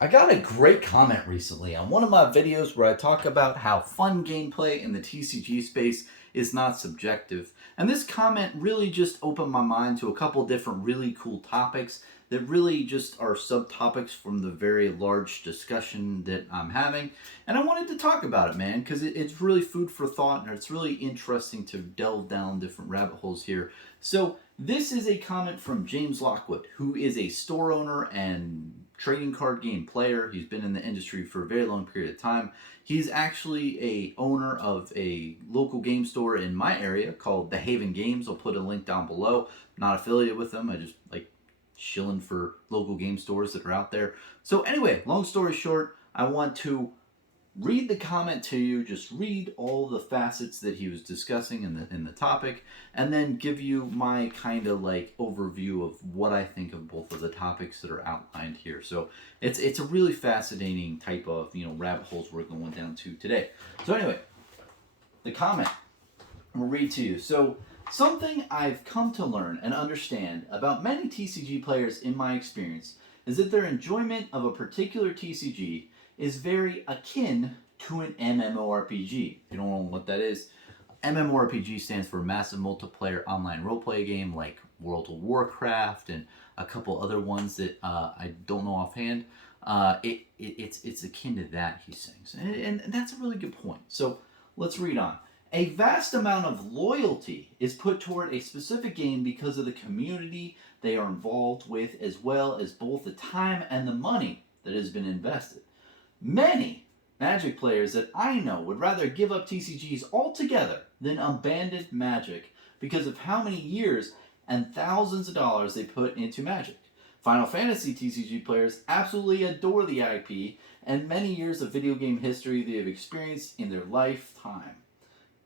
I got a great comment recently on one of my videos where I talk about how fun gameplay in the TCG space is not subjective. And this comment really just opened my mind to a couple different really cool topics that really just are subtopics from the very large discussion that I'm having. And I wanted to talk about it, man, because it's really food for thought and it's really interesting to delve down different rabbit holes here. So, this is a comment from James Lockwood, who is a store owner and trading card game player. He's been in the industry for a very long period of time. He's actually a owner of a local game store in my area called The Haven Games. I'll put a link down below. Not affiliated with them. I just like shilling for local game stores that are out there. So anyway, long story short, I want to read the comment to you, just read all the facets that he was discussing in the topic, and then give you my kind of like overview of what I think of both of the topics that are outlined here. So it's a really fascinating type of rabbit holes we're going down to today. So anyway, the comment I'll read to you. So something I've come to learn and understand about many TCG players in my experience is that their enjoyment of a particular TCG is very akin to an MMORPG. If you don't know what that is, MMORPG stands for Massive Multiplayer Online Roleplay Game, like World of Warcraft and a couple other ones that I don't know offhand. It's akin to that, he sings, and that's a really good point. So let's read on. A vast amount of loyalty is put toward a specific game because of the community they are involved with, as well as both the time and the money that has been invested. Many Magic players that I know would rather give up TCGs altogether than abandon Magic because of how many years and thousands of dollars they put into Magic. Final Fantasy TCG players absolutely adore the IP and many years of video game history they have experienced in their lifetime.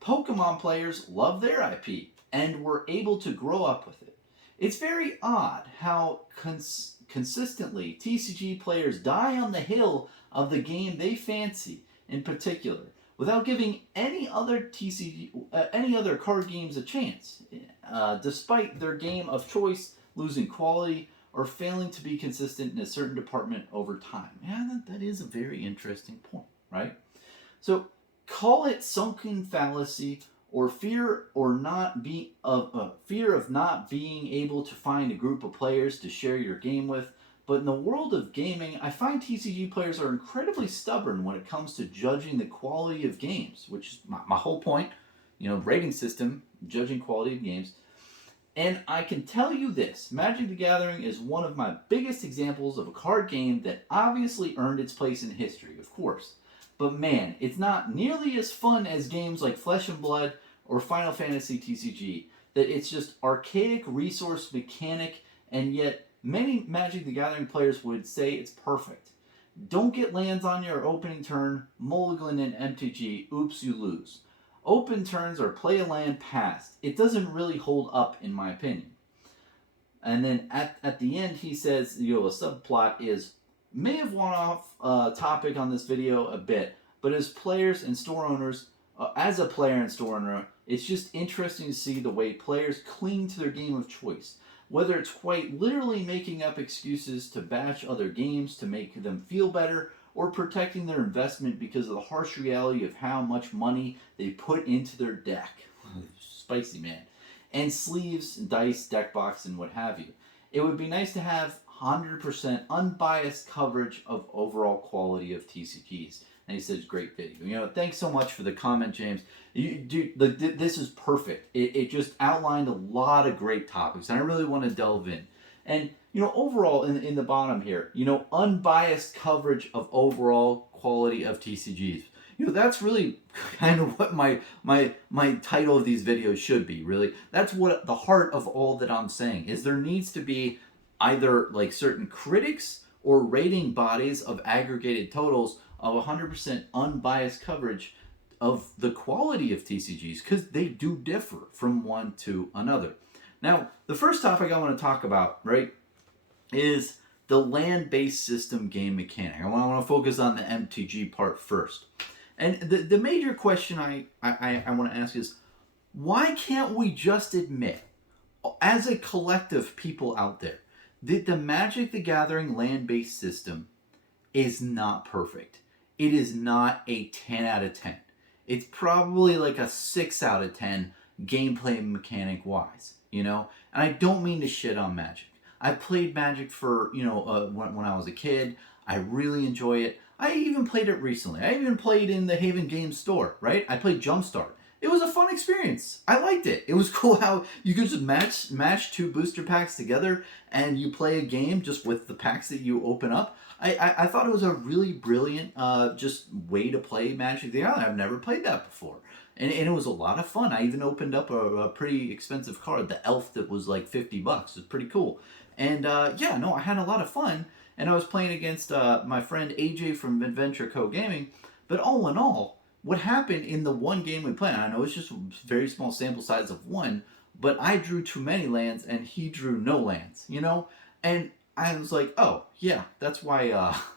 Pokemon players love their IP and were able to grow up with it. It's very odd how consistently TCG players die on the hill of the game they fancy in particular, without giving any other card games a chance, despite their game of choice losing quality or failing to be consistent in a certain department over time. Yeah, that is a very interesting point, right? So call it sunken fallacy or fear of not being able to find a group of players to share your game with. But in the world of gaming, I find TCG players are incredibly stubborn when it comes to judging the quality of games, which is my whole point. Rating system, judging quality of games. And I can tell you this, Magic the Gathering is one of my biggest examples of a card game that obviously earned its place in history, of course. But man, it's not nearly as fun as games like Flesh and Blood or Final Fantasy TCG, that it's just archaic resource mechanic, and yet many Magic the Gathering players would say it's perfect. Don't get lands on your opening turn, mulligan in MTG, oops, you lose. Open turns or play a land passed. It doesn't really hold up in my opinion. And then at the end he says, a subplot is, may have gone off topic on this video a bit, but as players and store owners, as a player and store owner, it's just interesting to see the way players cling to their game of choice. Whether it's quite literally making up excuses to bash other games to make them feel better, or protecting their investment because of the harsh reality of how much money they put into their deck. Spicy, man. And sleeves, dice, deck box, and what have you. It would be nice to have 100% unbiased coverage of overall quality of TCGs. And he says, great video. Thanks so much for the comment, James. This is perfect. It just outlined a lot of great topics, and I really want to delve in. And, overall, in the bottom here, unbiased coverage of overall quality of TCGs. That's really kind of what my title of these videos should be, really. That's what the heart of all that I'm saying is. There needs to be either like certain critics or rating bodies of aggregated totals of 100% unbiased coverage of the quality of TCGs, because they do differ from one to another. Now, the first topic I want to talk about, right, is the land-based system game mechanic. I want to focus on the MTG part first. And the major question I want to ask is, why can't we just admit, as a collective people out there, that the Magic the Gathering land-based system is not perfect. It is not a 10 out of 10. It's probably like a 6 out of 10 gameplay mechanic wise, you know? And I don't mean to shit on Magic. I played Magic for, when I was a kid. I really enjoy it. I even played it recently. I even played in the Haven Games store, right? I played Jumpstart. It was a fun experience. I liked it. It was cool how you could just match two booster packs together and you play a game just with the packs that you open up. I thought it was a really brilliant just way to play Magic the Gathering. I've never played that before. And it was a lot of fun. I even opened up a pretty expensive card, the elf that was like $50. It was pretty cool. And yeah, no, I had a lot of fun. And I was playing against my friend AJ from Adventure Co Gaming. But all in all, what happened in the one game we played, I know it's just a very small sample size of one, but I drew too many lands and he drew no lands, you know? And I was like, oh, yeah, that's why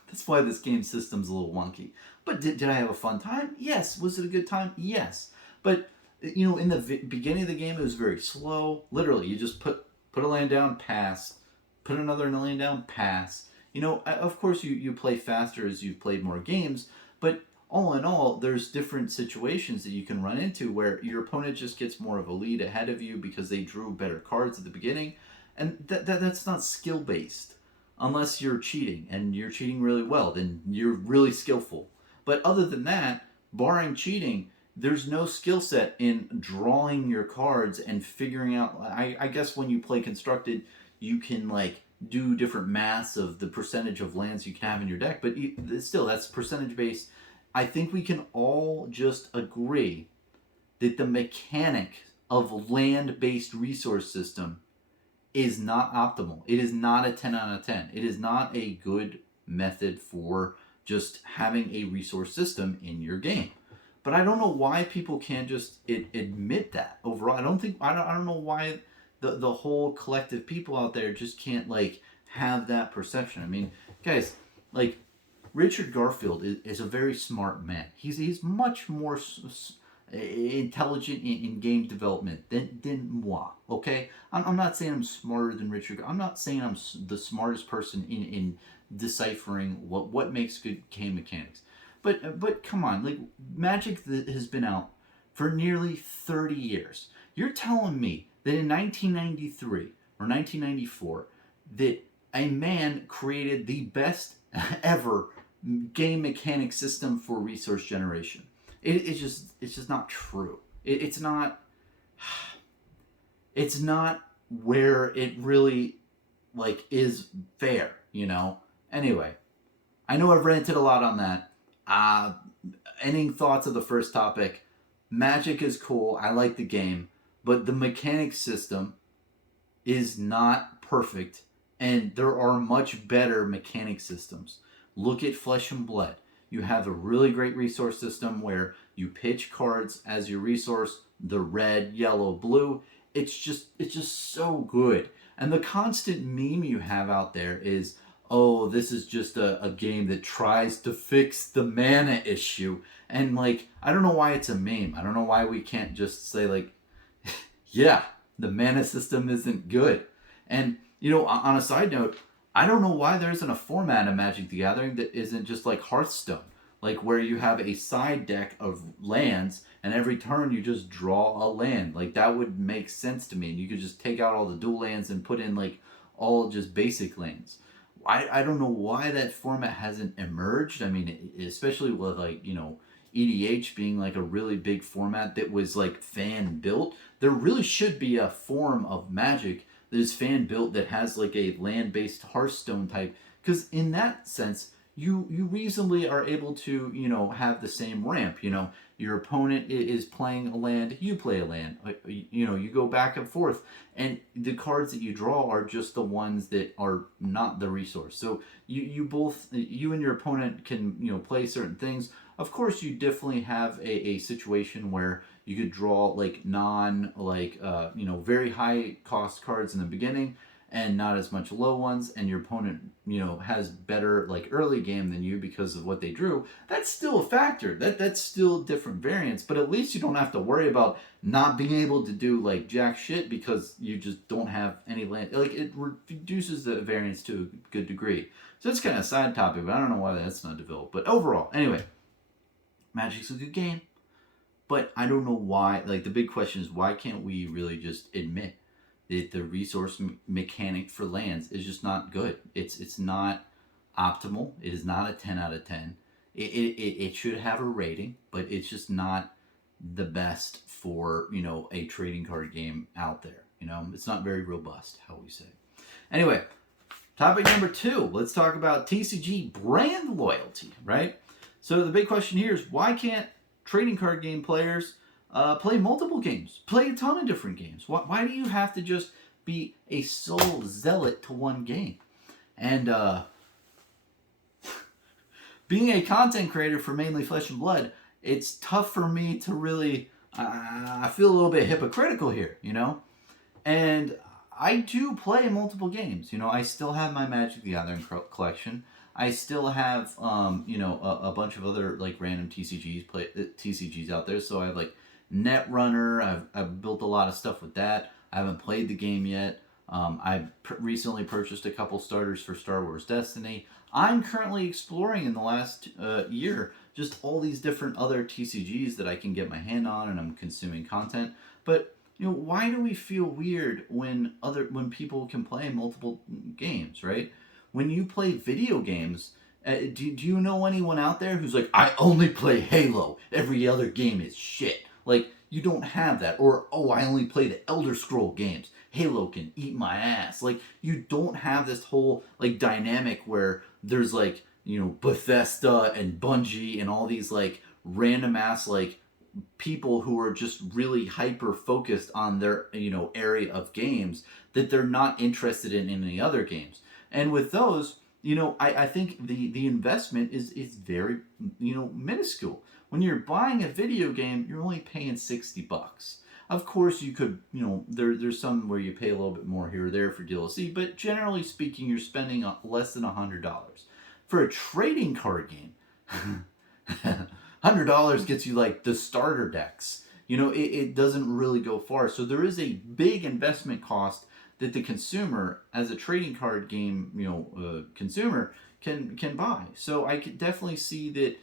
that's why this game system's a little wonky. But did I have a fun time? Yes. Was it a good time? Yes. But, in the beginning of the game, it was very slow. Literally, you just put a land down, pass. Put another land down, pass. Of course, you play faster as you've played more games, but all in all, there's different situations that you can run into where your opponent just gets more of a lead ahead of you because they drew better cards at the beginning, and that's not skill based, unless you're cheating and you're cheating really well. Then you're really skillful. But other than that, barring cheating, there's no skill set in drawing your cards and figuring out. I guess when you play constructed, you can like do different maths of the percentage of lands you can have in your deck, but still, that's percentage based. I think we can all just agree that the mechanic of land-based resource system is not optimal. It is not a 10 out of 10. It is not a good method for just having a resource system in your game. But I don't know why people can't just admit that overall. I don't know why the whole collective people out there just can't like have that perception. I mean, guys, like Richard Garfield is a very smart man. He's much more intelligent in game development than moi. Okay, I'm not saying I'm smarter than Richard. I'm not saying I'm the smartest person in deciphering what makes good game mechanics. But come on, like Magic has been out for nearly 30 years. You're telling me that in 1993 or 1994 that a man created the best ever game mechanic system for resource generation. It's just not true. It's not where it really like is fair, Anyway, I know I've ranted a lot on that. Ending thoughts of the first topic. Magic is cool. I like the game, but the mechanic system is not perfect, and there are much better mechanic systems. Look at Flesh and Blood. You have a really great resource system where you pitch cards as your resource, the red, yellow, blue. It's just so good. And the constant meme you have out there is, oh, this is just a game that tries to fix the mana issue. And like, I don't know why it's a meme. I don't know why we can't just say like, yeah, the mana system isn't good. And, on a side note, I don't know why there isn't a format of Magic the Gathering that isn't just like Hearthstone. Like where you have a side deck of lands and every turn you just draw a land. Like that would make sense to me. And you could just take out all the dual lands and put in like all just basic lands. I don't know why that format hasn't emerged. I mean, especially with like, EDH being like a really big format that was like fan built. There really should be a form of Magic that is fan built that has like a land based Hearthstone type. Because in that sense, you reasonably are able to, have the same ramp. Your opponent is playing a land, you play a land. You go back and forth, and the cards that you draw are just the ones that are not the resource. So you and your opponent can play certain things. Of course, you definitely have a situation where you could draw like very high cost cards in the beginning, and not as much low ones, and your opponent, has better like early game than you because of what they drew, that's still a factor. That's still different variants, but at least you don't have to worry about not being able to do like jack shit because you just don't have any land. Like, it reduces the variance to a good degree. So it's kind of a side topic, but I don't know why that's not developed. But overall, anyway, Magic's a good game, but I don't know why. Like, the big question is, why can't we really just admit that the resource mechanic for lands is just not good? It's not optimal. It is not a 10 out of 10. It should have a rating, but it's just not the best for, a trading card game out there. It's not very robust, how we say. Anyway, topic number 2. Let's talk about TCG brand loyalty, right? So the big question here is, why can't trading card game players play multiple games, play a ton of different games? Why do you have to just be a sole zealot to one game? And being a content creator for mainly Flesh and Blood, it's tough for me to really, I feel a little bit hypocritical here, And I do play multiple games. I still have my Magic the Gathering collection. I still have, a bunch of other like random TCGs out there. So I have like Netrunner. I've built a lot of stuff with that. I haven't played the game yet. I recently purchased a couple starters for Star Wars Destiny. I'm currently exploring in the last year just all these different other TCGs that I can get my hand on, and I'm consuming content. But why do we feel weird when people can play multiple games, right? When you play video games, do you know anyone out there who's like, I only play Halo, every other game is shit? Like, you don't have that. Or, oh, I only play the Elder Scroll games, Halo can eat my ass. Like, you don't have this whole like dynamic where there's like, Bethesda and Bungie and all these like random ass like people who are just really hyper focused on their area of games, that they're not interested in any other games. And with those, I think the investment is very minuscule. When you're buying a video game, you're only paying $60. Of course, you could, there's some where you pay a little bit more here or there for DLC, but generally speaking, you're spending less than $100. For a trading card game, $100 gets you like the starter decks. It doesn't really go far. So there is a big investment cost that the consumer, as a trading card game, consumer, can buy. So I could definitely see that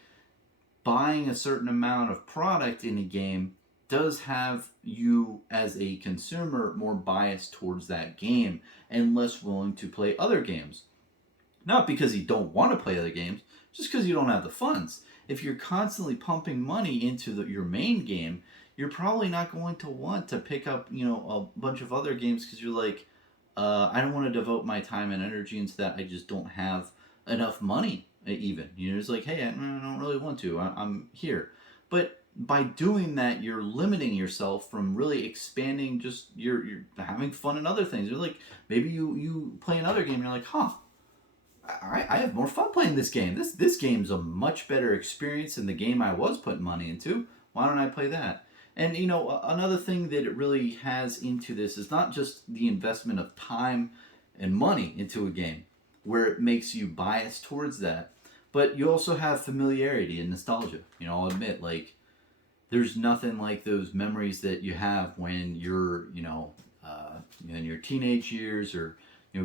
buying a certain amount of product in a game does have you as a consumer more biased towards that game and less willing to play other games. Not because you don't want to play other games, just because you don't have the funds. If you're constantly pumping money into your main game, you're probably not going to want to pick up, a bunch of other games because you're like, I don't want to devote my time and energy into that. I just don't have enough money even. It's like, hey, I don't really want to. I'm here. But by doing that, you're limiting yourself from really expanding just you're having fun in other things. You're like, maybe you play another game and you're like, huh, I have more fun playing this game. This game's a much better experience than the game I was putting money into. Why don't I play that? And another thing that it really has into this is not just the investment of time and money into a game, where it makes you biased towards that, but you also have familiarity and nostalgia. I'll admit, like, there's nothing like those memories that you have when you're, in your teenage years or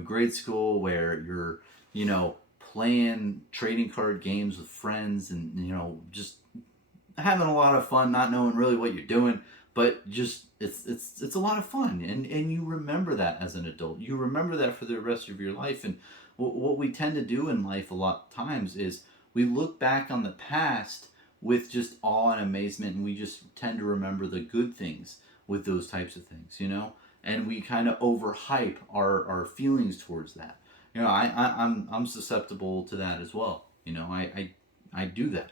grade school, where you're playing trading card games with friends and just having a lot of fun, not knowing really what you're doing, but just it's a lot of fun, and you remember that as an adult. You remember that for the rest of your life. And what we tend to do in life a lot of times is we look back on the past with just awe and amazement, and we just tend to remember the good things with those types of things, and we kind of overhype our feelings towards that. I'm susceptible to that as well. I do that,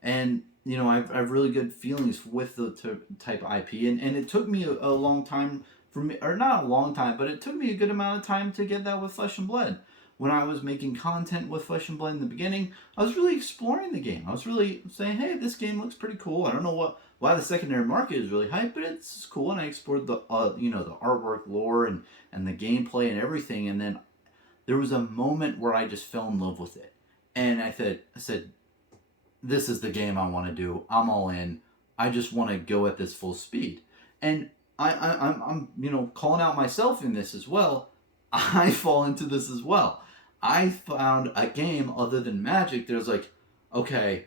and I've really good feelings with the type of IP, and it took me a long time for me, or not a long time, but it took me a good amount of time to get that with Flesh and Blood. when I was making content with Flesh and Blood in the beginning, I was really exploring the game. I was really saying, hey, this game looks pretty cool. I don't know why the secondary market is really hype, but it's cool. And I explored the the artwork, lore, and the gameplay and everything. And then there was a moment where I just fell in love with it, and I said, this is the game I want to do. I'm all in. I just want to go at this full speed. And I'm calling out myself in this as well. I fall into this as well. I found a game other than Magic that was like, okay,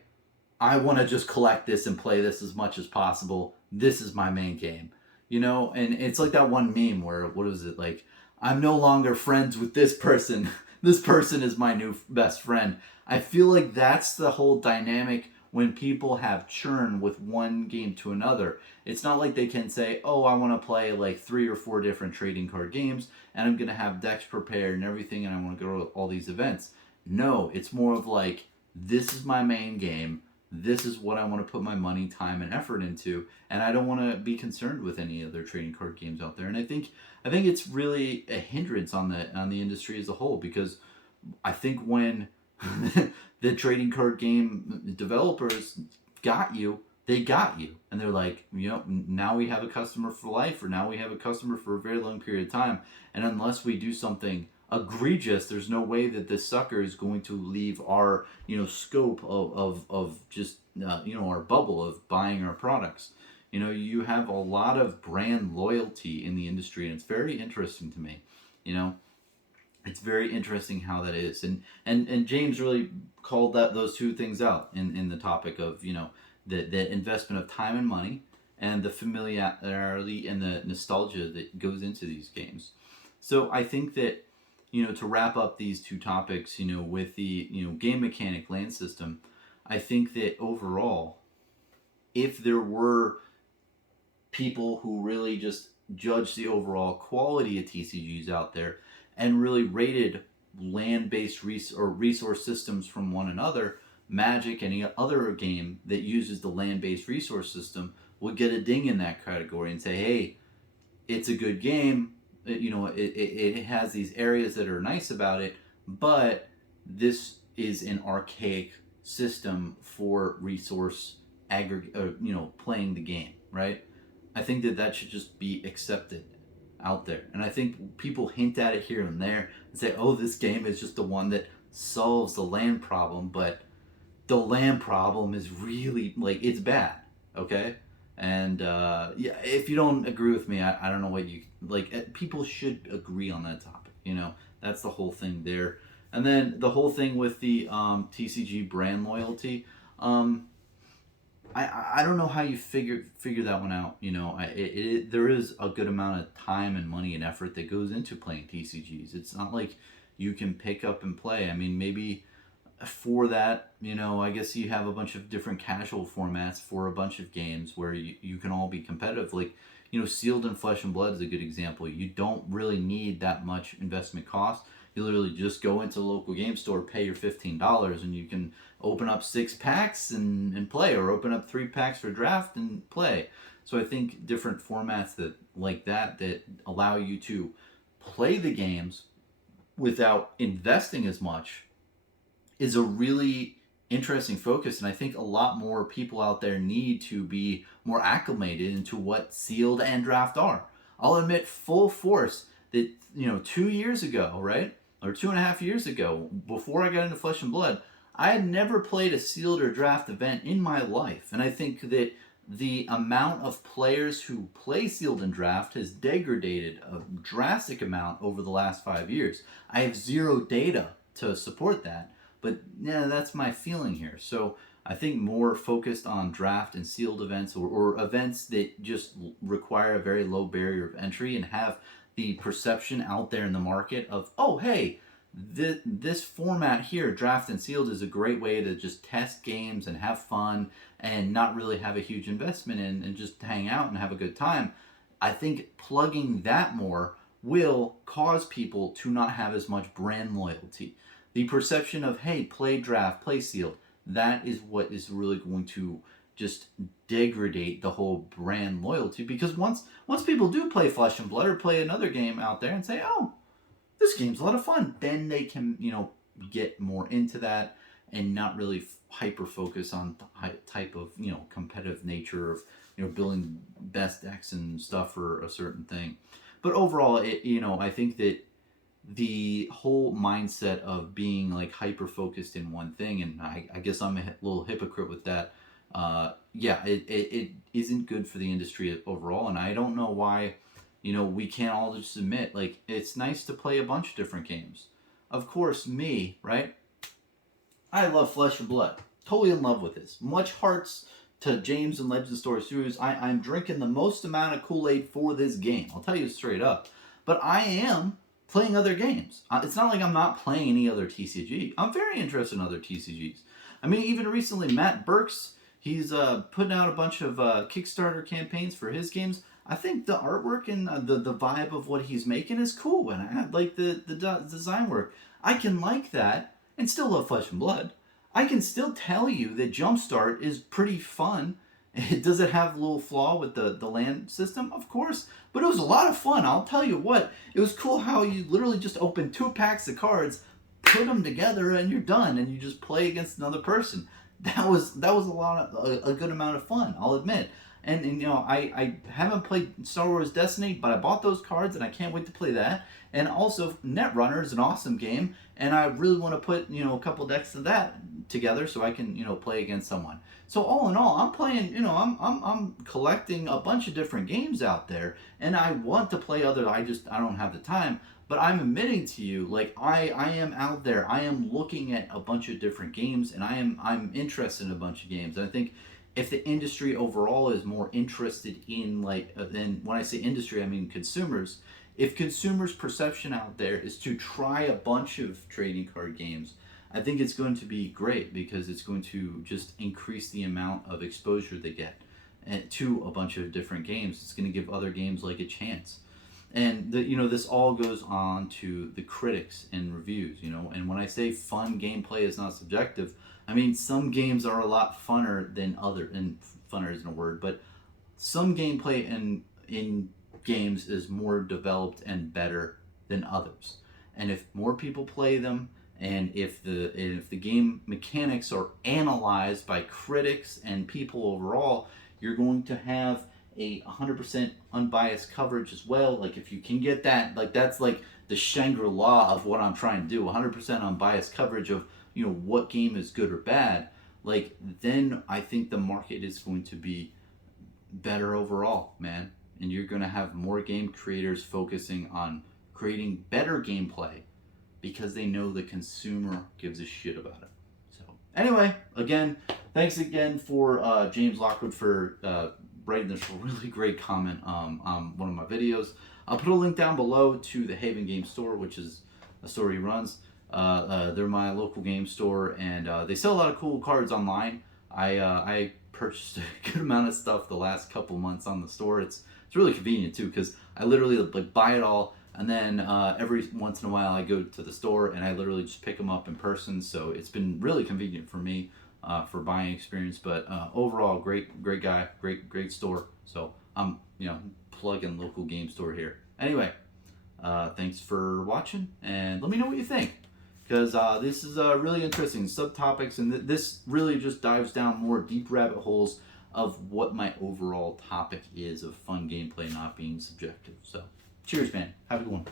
I want to just collect this and play this as much as possible. This is my main game. And it's like that one meme where, what is it, like, I'm no longer friends with this person. This person is my new best friend. I feel like that's the whole dynamic when people have churn with one game to another. It's not like they can say, oh, I want to play like 3 or 4 different trading card games and I'm going to have decks prepared and everything and I want to go to all these events. No, it's more of like, this is my main game. This is what I want to put my money, time, and effort into, and I don't want to be concerned with any other trading card games out there. And I think it's really a hindrance on the industry as a whole, because I think when the trading card game developers got you, and they're like, now we have a customer for life, or now we have a customer for a very long period of time, and unless we do something egregious, there's no way that this sucker is going to leave our scope of just our bubble of buying our products. You have a lot of brand loyalty in the industry, and it's very interesting to me. It's very interesting how that is, and James really called those two things out in the topic of the investment of time and money, and the familiarity and the nostalgia that goes into these games. So I think that to wrap up these two topics, with the game mechanic land system, I think that overall, if there were people who really just judged the overall quality of TCGs out there and really rated land-based resource systems from one another, Magic, any other game that uses the land-based resource system would get a ding in that category and say, hey, it's a good game. It has these areas that are nice about it, but this is an archaic system for resource playing the game, right? I think that should just be accepted out there. And I think people hint at it here and there and say, oh, this game is just the one that solves the land problem, but the land problem is really, it's bad, okay? And if you don't agree with me, I don't know what you people should agree on that topic. That's the whole thing there. And then the whole thing with the TCG brand loyalty. I don't know how you figure that one out. There is a good amount of time and money and effort that goes into playing TCGs. It's not like you can pick up and play. I mean, maybe for that, I guess you have a bunch of different casual formats for a bunch of games where you can all be competitive. Like, Sealed and Flesh and Blood is a good example. You don't really need that much investment cost. You literally just go into the local game store, pay your $15, and you can open up 6 packs and play, or open up 3 packs for draft and play. So I think different formats that allow you to play the games without investing as much is a really interesting focus, and I think a lot more people out there need to be more acclimated into what sealed and draft are. I'll admit full force that 2 years ago, right, or 2.5 years ago, before I got into Flesh and Blood, I had never played a sealed or draft event in my life, and I think that the amount of players who play sealed and draft has degraded a drastic amount over the last 5 years. I have zero data to support that, but yeah, that's my feeling here. So I think more focused on draft and sealed events, or events that just require a very low barrier of entry and have the perception out there in the market of, oh, hey, this format here, draft and sealed, is a great way to just test games and have fun and not really have a huge investment in, and just hang out and have a good time. I think plugging that more will cause people to not have as much brand loyalty. The perception of, hey, play draft, play sealed, that is what is really going to just degrade the whole brand loyalty. Because once people do play Flesh and Blood or play another game out there and say, oh, this game's a lot of fun. Then they can, get more into that and not really hyper focus on the type of, competitive nature of, building best decks and stuff for a certain thing. But overall, I think that the whole mindset of being like hyper focused in one thing, and I guess I'm a little hypocrite with that. Yeah, it isn't good for the industry overall, and I don't know why, we can't all just admit, like, it's nice to play a bunch of different games. Of course, me, right? I love Flesh and Blood. Totally in love with this. Much hearts to James and Legend Story series. I'm drinking the most amount of Kool-Aid for this game. I'll tell you straight up. But I am playing other games. It's not like I'm not playing any other TCG. I'm very interested in other TCGs. I mean, even recently, Matt Burks, he's putting out a bunch of Kickstarter campaigns for his games. I think the artwork and the vibe of what he's making is cool, and I like the design work. I can like that and still love Flesh and Blood. I can still tell you that Jumpstart is pretty fun. Does it have a little flaw with the land system? Of course. But it was a lot of fun. I'll tell you what. It was cool how you literally just open 2 packs of cards, put them together, and you're done. And you just play against another person. That was a good amount of fun, I'll admit. And I haven't played Star Wars Destiny, but I bought those cards and I can't wait to play that. And also Netrunner is an awesome game, and I really want to put a couple decks of that together so I can play against someone. So all in all, I'm playing, I'm collecting a bunch of different games out there, and I want to play other. I don't have the time. But I'm admitting to you, like, I am out there. I am looking at a bunch of different games, and I'm interested in a bunch of games. And I think if the industry overall is more interested in, like, then when I say industry, I mean consumers. If consumers' perception out there is to try a bunch of trading card games, I think it's going to be great because it's going to just increase the amount of exposure they get to a bunch of different games. It's going to give other games like a chance. And this all goes on to the critics and reviews, and when I say fun gameplay is not subjective, I mean some games are a lot funner than other, and funner isn't a word, but some gameplay in games is more developed and better than others. And if more people play them, and if the game mechanics are analyzed by critics and people overall, you're going to have a 100% unbiased coverage as well. Like, if you can get that, like, that's like the Shangri-La of what I'm trying to do, 100% unbiased coverage of what game is good or bad. Like, then I think the market is going to be better overall, man. And you're going to have more game creators focusing on creating better gameplay because they know the consumer gives a shit about it. So anyway, again, thanks again for James Lockwood for writing this really great comment on one of my videos. I'll put a link down below to the Haven Game Store, which is a store he runs. They're my local game store, and they sell a lot of cool cards online. I purchased a good amount of stuff the last couple months on the store. It's really convenient too, because I literally like buy it all, and then every once in a while I go to the store and I literally just pick them up in person. So it's been really convenient for me for buying experience. But overall, great guy, great store. So I'm plugging local game store here. Anyway, thanks for watching, and let me know what you think, because this is really interesting subtopics, and this really just dives down more deep rabbit holes of what my overall topic is of fun gameplay not being subjective. So cheers, man. Have a good one.